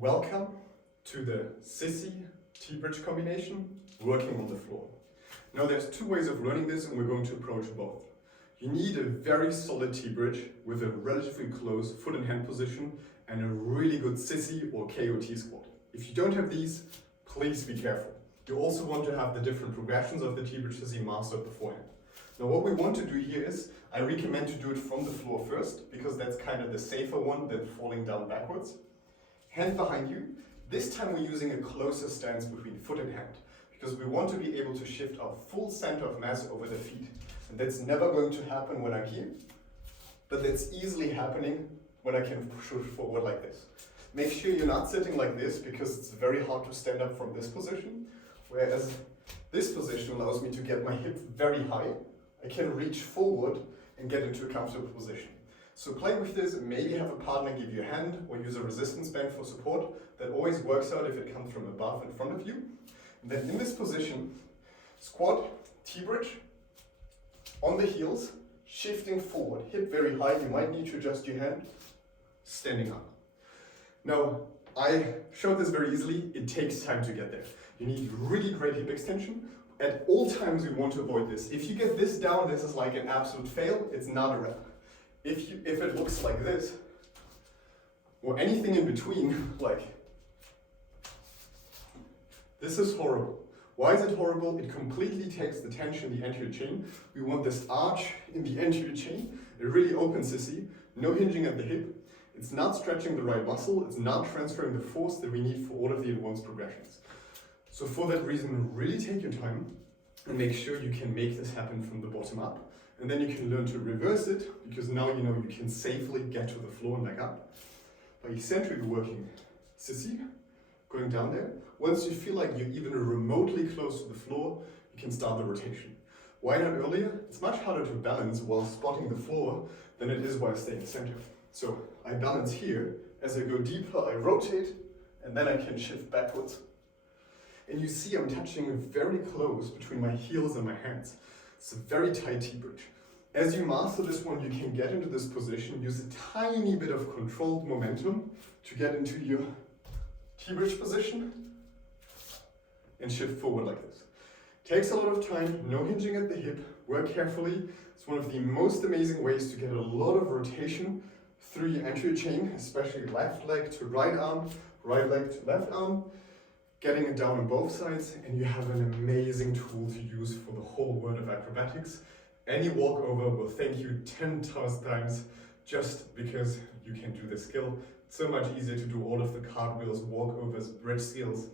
Welcome to the Sissy T-bridge combination working on the floor. Now there's two ways of learning this and we're going to approach both. You need a very solid T-bridge with a relatively close foot and hand position and a really good Sissy or KOT squat. If you don't have these, please be careful. You also want to have the different progressions of the T-bridge Sissy mastered beforehand. Now what we want to do here is, I recommend to do it from the floor first, because that's kind of the safer one than falling down backwards. Hand behind you. This time we're using a closer stance between foot and hand, because we want to be able to shift our full center of mass over the feet. And that's never going to happen when I'm here, but that's easily happening when I can push forward like this. Make sure you're not sitting like this, because it's very hard to stand up from this position, whereas this position allows me to get my hip very high. I can reach forward and get into a comfortable position. So play with this, maybe have a partner give you a hand or use a resistance band for support. That always works out if it comes from above in front of you. And then in this position, squat, T-bridge, on the heels, shifting forward, hip very high, you might need to adjust your hand, standing up. Now, I showed this very easily, it takes time to get there. You need really great hip extension. At all times we want to avoid this. If you get this down, this is like an absolute fail, it's not a rep. If it looks like this, or anything in between, like, this is horrible. Why is it horrible? It completely takes the tension in the anterior chain. We want this arch in the anterior chain, a really open sissy, no hinging at the hip. It's not stretching the right muscle, it's not transferring the force that we need for all of the advanced progressions. So for that reason, really take your time and make sure you can make this happen from the bottom up. And then you can learn to reverse it, because now you know you can safely get to the floor and back up. By eccentrically working sissy, going down there. Once you feel like you're even remotely close to the floor, you can start the rotation. Why not earlier? It's much harder to balance while spotting the floor than it is while staying center. So I balance here. As I go deeper, I rotate, and then I can shift backwards. And you see I'm touching very close between my heels and my hands. It's a very tight T-bridge. As you master this one, you can get into this position, use a tiny bit of controlled momentum to get into your T-bridge position and shift forward like this. Takes a lot of time, no hinging at the hip, work carefully. It's one of the most amazing ways to get a lot of rotation through your anterior chain, especially left leg to right arm, right leg to left arm. Getting it down on both sides, and you have an amazing tool to use for the whole world of acrobatics. Any walkover will thank you 10,000 times just because you can do this skill. It's so much easier to do all of the cartwheels, walkovers, bridge skills